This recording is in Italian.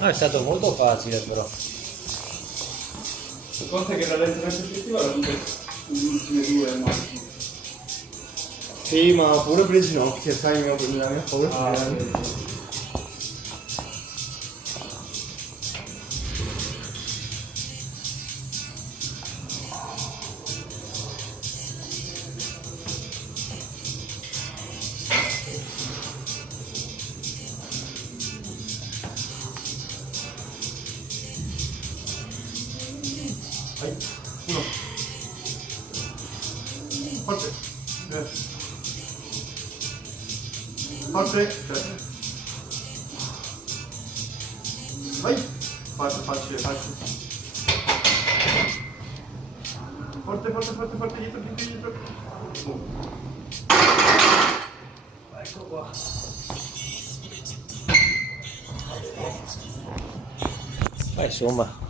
No, è stato molto facile però. Conta che la lente effettiva la tutte le ultime due al massimo. Sì, ma pure per le ginocchia, sai, la mia paura Ah, è sì. Vai, uno. Forte. Due. Forte. Tre. Vai. Facile. Forte, dietro. Ecco qua. Insomma.